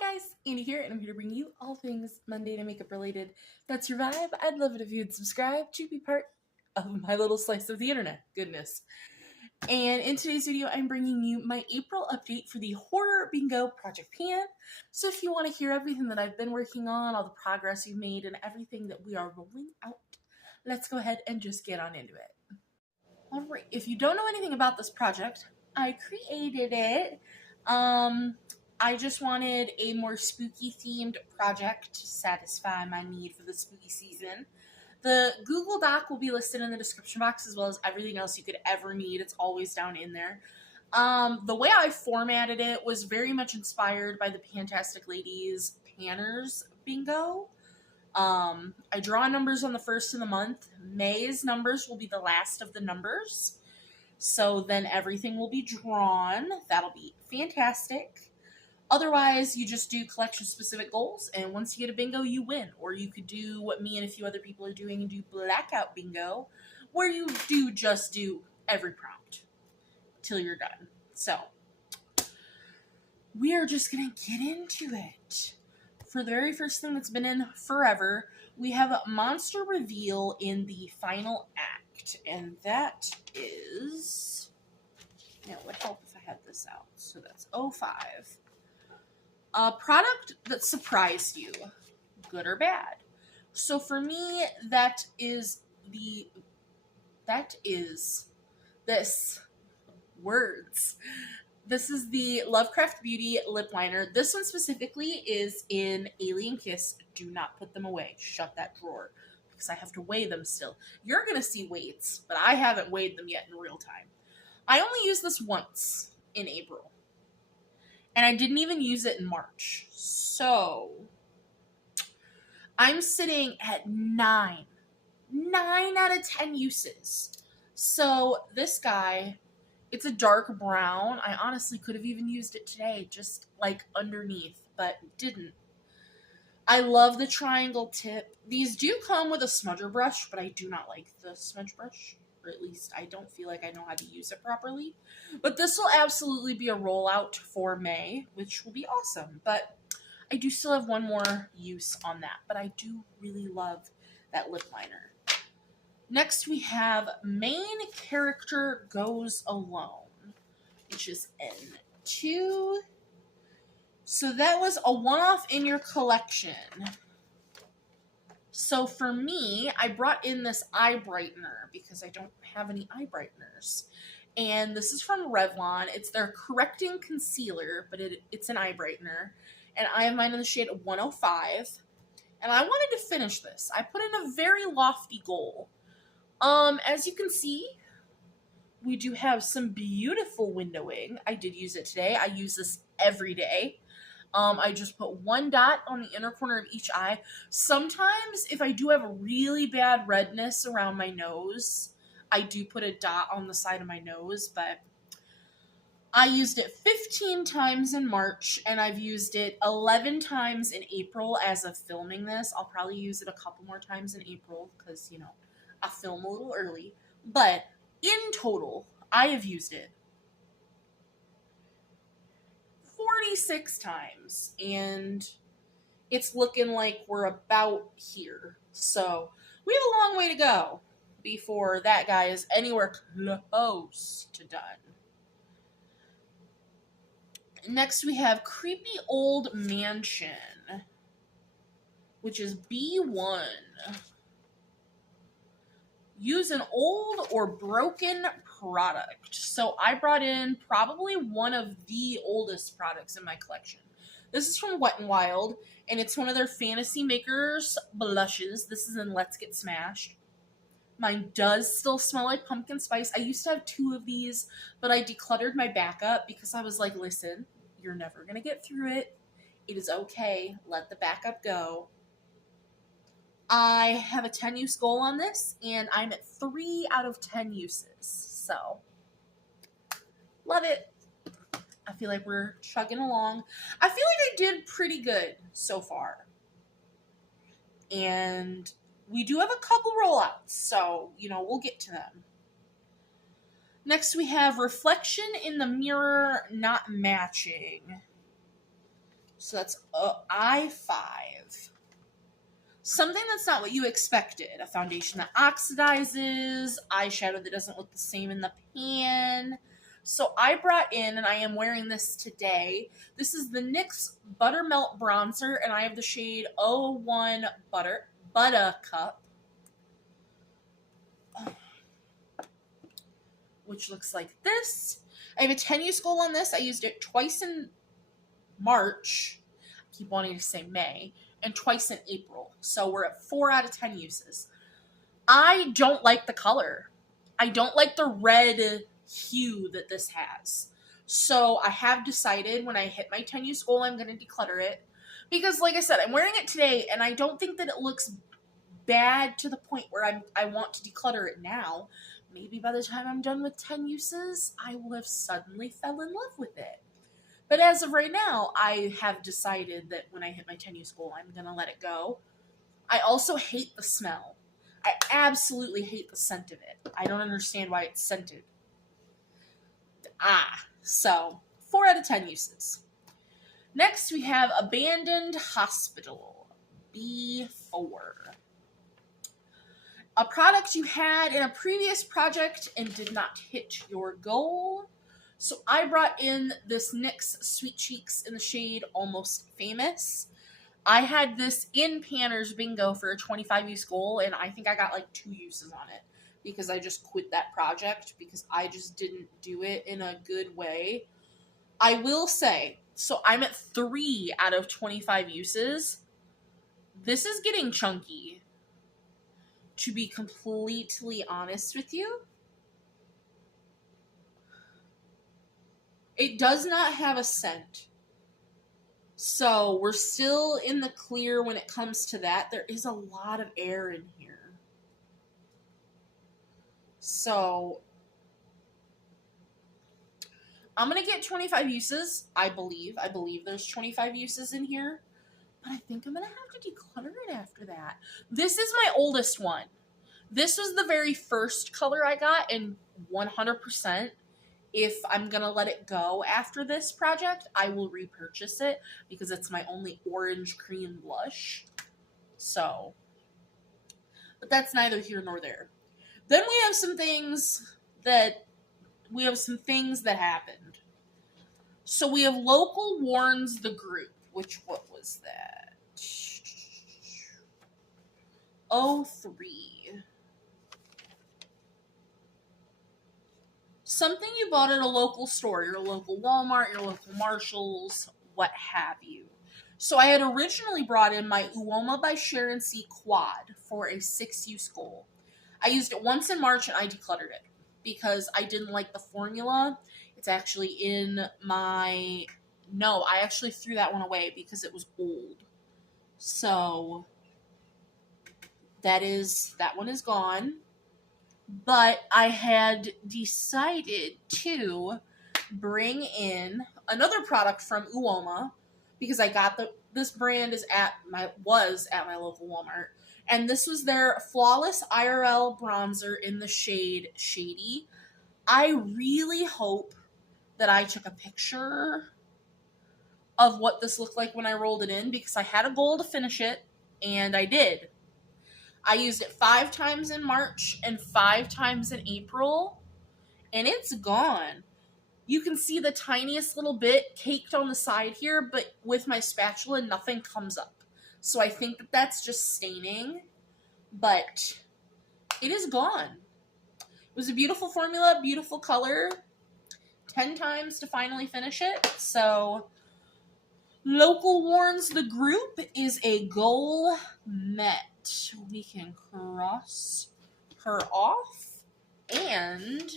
Hi guys, Andy here, and I'm here to bring you all things mundane and makeup related. If that's your vibe, I'd love it if you'd subscribe to be part of my little slice of the internet. Goodness. And in today's video, I'm bringing you my April update for the Horror Bingo Project Pan. So if you want to hear everything that I've been working on, all the progress you've made, and everything that we are rolling out, let's go ahead and just get on into it. Alright, if you don't know anything about this project, I created it. I just wanted a more spooky themed project to satisfy my need for the spooky season. The Google Doc will be listed in the description box as well as everything else you could ever need. It's always down in there. The way I formatted it was very much inspired by the Pantastic Ladies Panners Bingo. I draw numbers on the first of the month. May's numbers will be the last of the numbers. So then everything will be drawn. That'll be fantastic. Otherwise, you just do collection-specific goals, and once you get a bingo, you win. Or you could do what me and a few other people are doing and do blackout bingo, where you just do every prompt till you're done. So, we are just going to get into it. For the very first thing that's been in forever, we have a monster reveal in the final act, and that is... Now, it would help if I had this out. So that's 05. A product that surprised you, good or bad. So for me, that is this words. This is the Lovecraft Beauty lip liner. This one specifically is in Alien Kiss. Do not put them away. Shut that drawer because I have to weigh them still. You're going to see weights, but I haven't weighed them yet in real time. I only used this once in April. And I didn't even use it in March. So, I'm sitting at 9. 9 out of 10 uses. So, this guy, it's a dark brown. I honestly could have even used it today, just like underneath, but didn't. I love the triangle tip. These do come with a smudger brush, but I do not like the smudge brush. Or at least I don't feel like I know how to use it properly. But this will absolutely be a rollout for May, which will be awesome. But I do still have one more use on that. But I do really love that lip liner. Next we have Main Character Goes Alone, which is N2. So that was a one-off in your collection. So for me, I brought in this eye brightener because I don't have any eye brighteners. And this is from Revlon. It's their correcting concealer, but it's an eye brightener. And I have mine in the shade 105. And I wanted to finish this. I put in a very lofty goal. As you can see, we do have some beautiful windowing. I did use it today. I use this every day. I just put one dot on the inner corner of each eye. Sometimes, if I do have a really bad redness around my nose, I do put a dot on the side of my nose, but I used it 15 times in March, and I've used it 11 times in April as of filming this. I'll probably use it a couple more times in April, because, you know, I film a little early. But, in total, I have used it 46 times, and it's looking like we're about here. So we have a long way to go before that guy is anywhere close to done. Next we have Creepy Old Mansion, which is B1. Use an old or broken product. So I brought in probably one of the oldest products in my collection. This is from Wet n Wild, and it's one of their Fantasy Makers blushes. This is in Let's Get Smashed. Mine does still smell like pumpkin spice. I used to have 2 of these, but I decluttered my backup because I was like, listen, you're never going to get through it. It is okay. Let the backup go. I have a 10-use goal on this, and I'm at 3 out of 10 uses. So, love it. I feel like we're chugging along. I feel like I did pretty good so far. And we do have a couple rollouts, so, you know, we'll get to them. Next we have Reflection in the Mirror Not Matching. So that's I5. Something that's not what you expected. A foundation that oxidizes, eyeshadow that doesn't look the same in the pan. So I brought in, and I am wearing this today, this is the NYX Buttermelt Bronzer, and I have the shade 01 Buttercup, which looks like this. I have a 10 use goal on this. I used it twice in March. I keep wanting to say May. And twice in April. So we're at 4 out of 10 uses. I don't like the color. I don't like the red hue that this has. So I have decided when I hit my 10 use goal, I'm going to declutter it. Because like I said, I'm wearing it today and I don't think that it looks bad to the point where I want to declutter it now. Maybe by the time I'm done with 10 uses, I will have suddenly fell in love with it. But as of right now, I have decided that when I hit my 10 use goal, I'm going to let it go. I also hate the smell. I absolutely hate the scent of it. I don't understand why it's scented. So 4 out of 10 uses. Next, we have Abandoned Hospital, B4. A product you had in a previous project and did not hit your goal. So I brought in this NYX Sweet Cheeks in the shade Almost Famous. I had this in Panner's Bingo for a 25 use goal, and I think I got like 2 uses on it because I just quit that project because I just didn't do it in a good way. I will say, so I'm at 3 out of 25 uses. This is getting chunky, to be completely honest with you. It does not have a scent. So we're still in the clear when it comes to that. There is a lot of air in here. So I'm going to get 25 uses, I believe. I believe there's 25 uses in here. But I think I'm going to have to declutter it after that. This is my oldest one. This was the very first color I got, and 100%. If I'm going to let it go after this project, I will repurchase it because it's my only orange cream blush. So, but that's neither here nor there. Then we have some things that happened. So we have Local Warns the Group, which, what was that? 03. Something you bought at a local store, your local Walmart, your local Marshalls, what have you. So I had originally brought in my Uoma by Sharon C Quad for a 6 use goal. I used it once in March and I decluttered it because I didn't like the formula. It's actually in my... No, I actually threw that one away because it was old. So that one is gone. But I had decided to bring in another product from Uoma because I got this brand was at my local Walmart, and this was their Flawless IRL bronzer in the shade Shady. I really hope that I took a picture of what this looked like when I rolled it in because I had a goal to finish it, and I did. I used it 5 times in March and 5 times in April, and it's gone. You can see the tiniest little bit caked on the side here, but with my spatula, nothing comes up. So I think that that's just staining, but it is gone. It was a beautiful formula, beautiful color. 10 times to finally finish it. So Local Warns the Group is a goal met. We can cross her off, and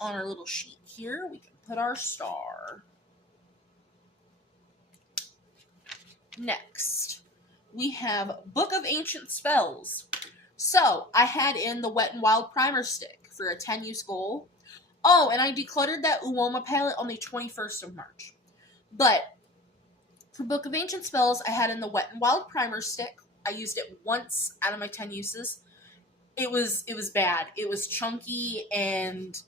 on our little sheet here, we can put our star. Next, we have Book of Ancient Spells. So, I had in the Wet n Wild Primer Stick for a 10 use goal. Oh, and I decluttered that Uoma palette on the 21st of March. But for Book of Ancient Spells, I had in the Wet n Wild Primer Stick. I used it once out of my 10 uses. It was bad. It was chunky and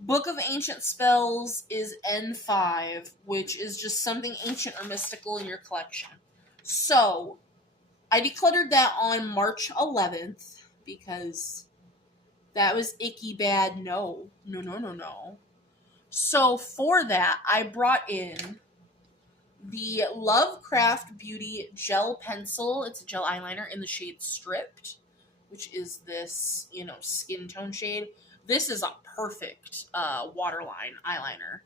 Book of Ancient Spells is N5, which is just something ancient or mystical in your collection. So, I decluttered that on March 11th because that was icky bad. No. So, for that, I brought in the Lovecraft Beauty Gel Pencil. It's a gel eyeliner in the shade Stripped, which is this, skin tone shade. This is a perfect Waterline eyeliner.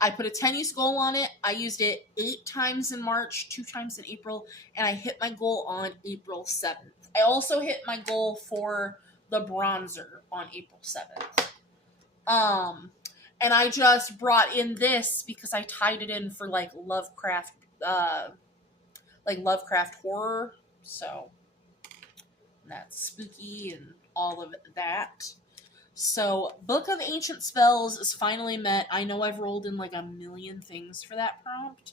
I put a 10 use goal on it. I used it 8 times in March, 2 times in April, and I hit my goal on April 7th. I also hit my goal for the bronzer on April 7th. And I just brought in this because I tied it in for Lovecraft horror. So that's spooky and all of that. So Book of Ancient Spells is finally met. I know I've rolled in a million things for that prompt,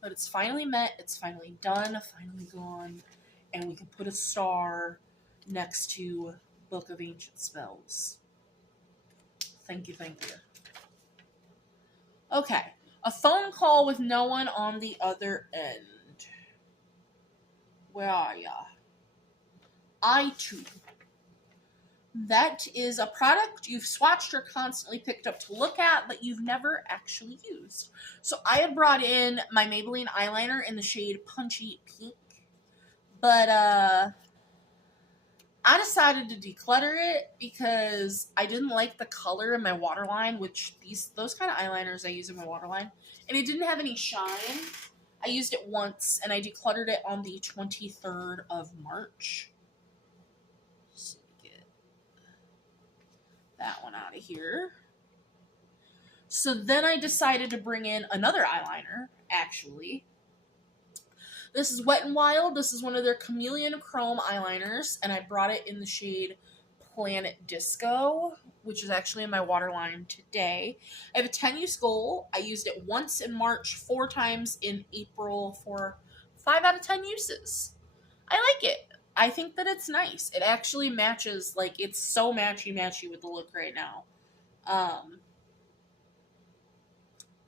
but it's finally met. It's finally done, finally gone, and we can put a star next to Book of Ancient Spells. Thank you. Okay, a phone call with no one on the other end. Where are ya? I2. That is a product you've swatched or constantly picked up to look at, but you've never actually used. So I had brought in my Maybelline eyeliner in the shade Punchy Pink, but I decided to declutter it because I didn't like the color in my Waterline, which those kind of eyeliners I use in my Waterline, and it didn't have any shine. I used it once, and I decluttered it on the 23rd of March. So get that one out of here. So then I decided to bring in another eyeliner, actually. This is Wet n Wild. This is one of their Chameleon Chrome eyeliners, and I brought it in the shade Planet Disco, which is actually in my Waterline today. I have a 10 use goal. I used it once in March, 4 times in April for 5 out of 10 uses. I like it. I think that it's nice. It actually matches, it's so matchy-matchy with the look right now.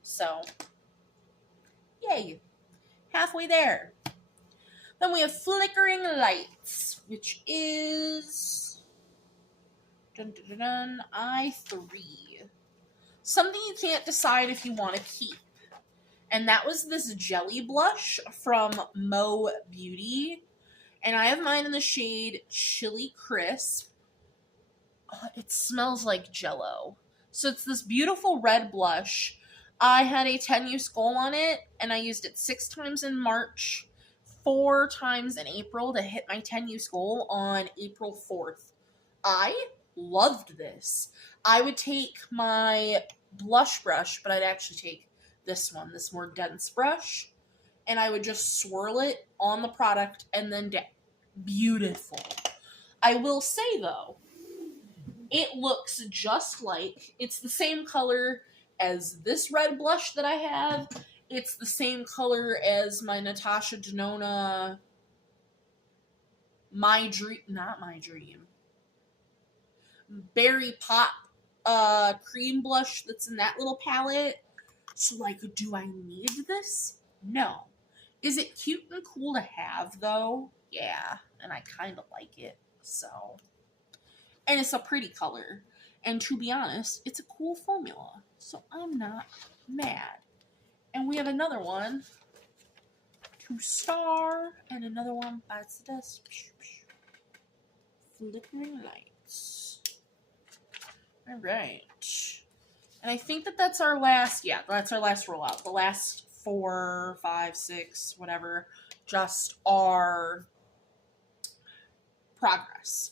So, yay. Halfway there. Then we have Flickering Lights, which is I3. Something you can't decide if you want to keep. And that was this jelly blush from Mo Beauty. And I have mine in the shade Chili Crisp. It smells like Jell-O. So it's this beautiful red blush. I had a 10 use goal on it, and I used it 6 times in March, 4 times in April to hit my 10 use goal on April 4th. I loved this. I would take my blush brush, but I'd actually take this one, this more dense brush, and I would just swirl it on the product and then beautiful. I will say, though, it looks just like, it's the same color as this red blush that I have. It's the same color as my Natasha Denona Berry Pop cream blush that's in that little palette. So, do I need this? No. Is it cute and cool to have, though? Yeah, and I kind of like it, so. And it's a pretty color. And to be honest, it's a cool formula. So I'm not mad. And we have another one to star. And another one bites the dust. Flickering Lights. Alright. And I think that's our last, that's our last rollout. The last 4, 5, 6, whatever, just our progress.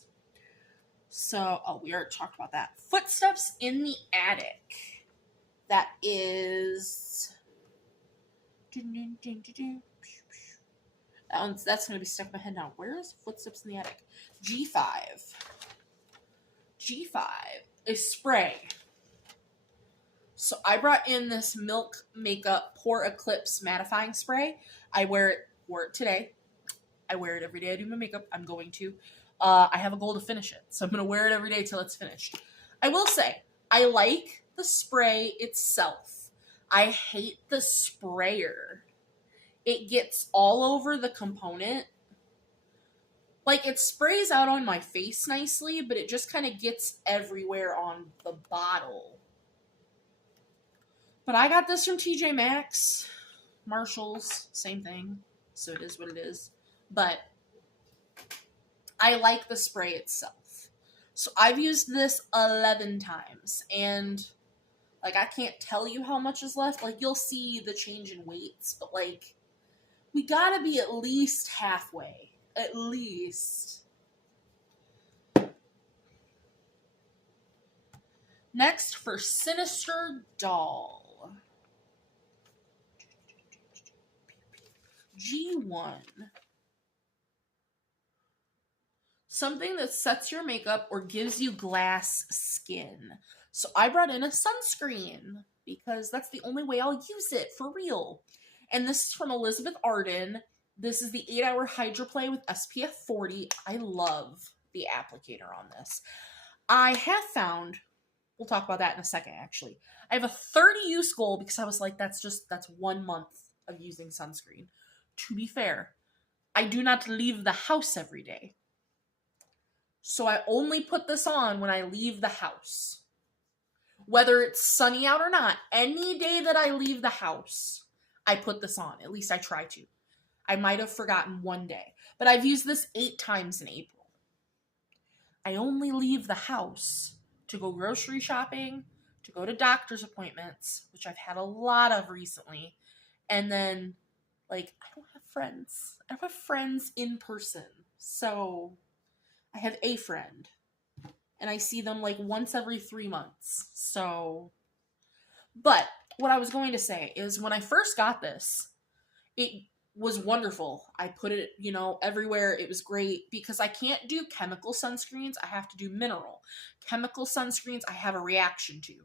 So, we already talked about that. Footsteps in the Attic. That is... That's going to be stuck in my head now. Where is Footsteps in the Attic? G5. G5 is spray. So I brought in this Milk Makeup Pore Eclipse Mattifying Spray. I wore it today. I wear it every day I do my makeup. I'm going to. I have a goal to finish it, so I'm going to wear it every day till it's finished. I will say, I like the spray itself. I hate the sprayer. It gets all over the component. Like, it sprays out on my face nicely, but it just kind of gets everywhere on the bottle. But I got this from TJ Maxx, Marshalls, same thing. So it is what it is. But I like the spray itself. So I've used this 11 times. And, like, I can't tell you how much is left. Like, you'll see the change in weights. But, like, we gotta be at least halfway. At least. Next, for Sinister Doll. G1. Something that sets your makeup or gives you glass skin. So I brought in a sunscreen because that's the only way I'll use it for real. And this is from Elizabeth Arden. This is the 8-Hour Hydro Play with SPF 40. I love the applicator on this. I have found, we'll talk about that in a second actually, I have a 30 use goal because I was like, that's 1 month of using sunscreen. To be fair, I do not leave the house every day. So I only put this on when I leave the house. Whether it's sunny out or not, any day that I leave the house, I put this on. At least I try to. I might have forgotten one day. But I've used this 8 times in April. I only leave the house to go grocery shopping, to go to doctor's appointments, which I've had a lot of recently, and then, like, I don't have friends. I don't have friends in person. So I have a friend. And I see them like once every 3 months. So, but what I was going to say is when I first got this, it was wonderful. I put it, everywhere. It was great because I can't do chemical sunscreens. I have to do mineral. Chemical sunscreens, I have a reaction to.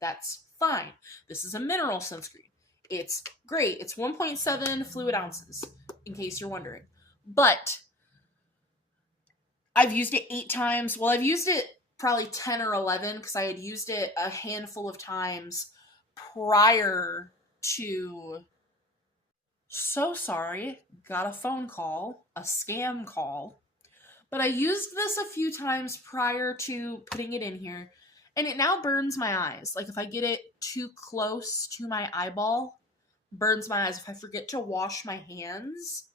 That's fine. This is a mineral sunscreen. It's great. It's 1.7 fluid ounces, in case you're wondering. But I've used it 8 times. Well, I've used it probably 10 or 11 because I had used it a handful of times prior to... So sorry, got a phone call, a scam call. But I used this a few times prior to putting it in here, and it now burns my eyes. Like, if I get it too close to my eyeball, burns my eyes. If I forget to wash my hands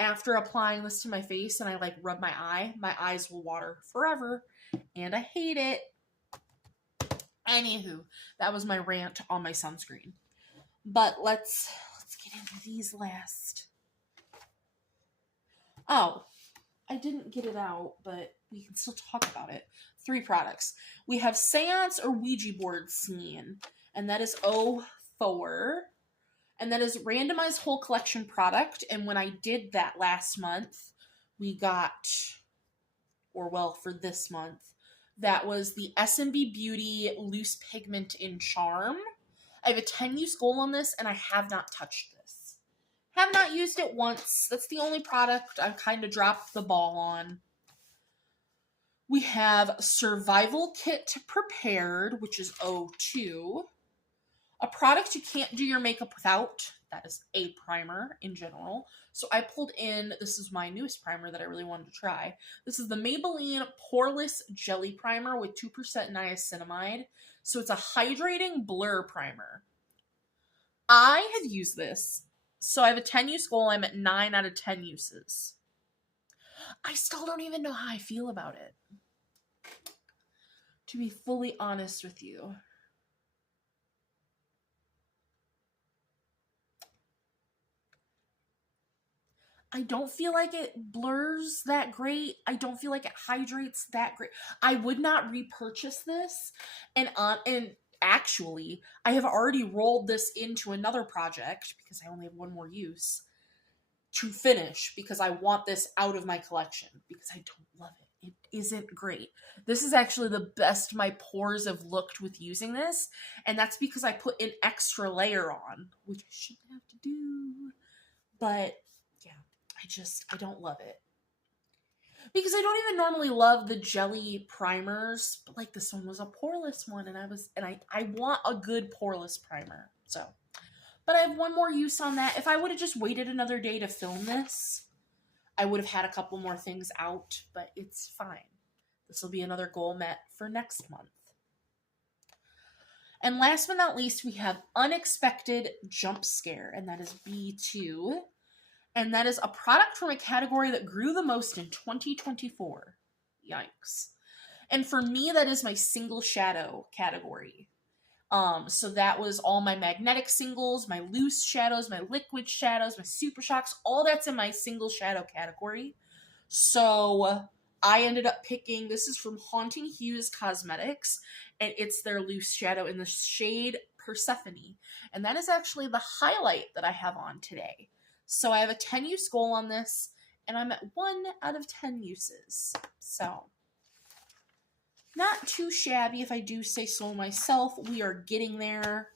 after applying this to my face and I, like, rub my eyes will water forever, and I hate it. Anywho, that was my rant on my sunscreen. But let's get into these last. Oh, I didn't get it out, but we can still talk about it. 3 products. We have Seance or Ouija Board Scene, and that is 04. And that is randomized whole collection product. And when I did that last month, we got, for this month, that was the S&B Beauty Loose Pigment in Charm. I have a 10 use goal on this, and I have not touched this. Have not used it once. That's the only product I've kind of dropped the ball on. We have Survival Kit Prepared, which is 02. A product you can't do your makeup without. That is a primer in general. So I pulled in, this is my newest primer that I really wanted to try. This is the Maybelline Poreless Jelly Primer with 2% niacinamide. So it's a hydrating blur primer. I have used this. So I have a 10 use goal. I'm at 9 out of 10 uses. I still don't even know how I feel about it. To be fully honest with you. I don't feel like it blurs that great. I don't feel like it hydrates that great. I would not repurchase this. And actually, I have already rolled this into another project because I only have one more use to finish because I want this out of my collection because I don't love it. It isn't great. This is actually the best my pores have looked with using this. And that's because I put an extra layer on, which I shouldn't have to do. But yeah. I don't love it. because I don't even normally love the jelly primers, but like this one was a poreless one, and I want a good poreless primer. So, but I have one more use on that. If I would have just waited another day to film this, I would have had a couple more things out, but it's fine. This will be another goal met for next month. And last but not least, we have Unexpected Jump Scare, and that is B2. And that is a product from a category that grew the most in 2024. Yikes. And for me, that is my single shadow category. So that was all my magnetic singles, my loose shadows, my liquid shadows, my super shocks, all that's in my single shadow category. So I ended up picking, this is from Haunting Hues Cosmetics, and it's their loose shadow in the shade Persephone. And that is actually the highlight that I have on today. So I have a 10 use goal on this, and I'm at 1 out of 10 uses. So not too shabby, if I do say so myself. We are getting there.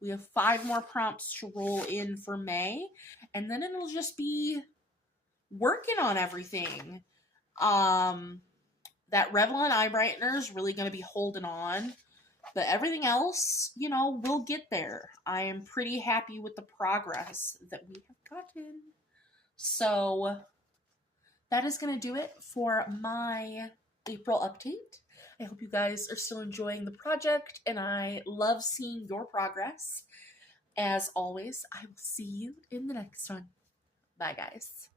We have 5 more prompts to roll in for May, and then it'll just be working on everything. That Revlon eye brightener is really going to be holding on, but everything else, you know, we'll get there. I am pretty happy with the progress that we have gotten. So that is going to do it for my April update. I hope you guys are still enjoying the project, and I love seeing your progress. As always, I will see you in the next one. Bye, guys.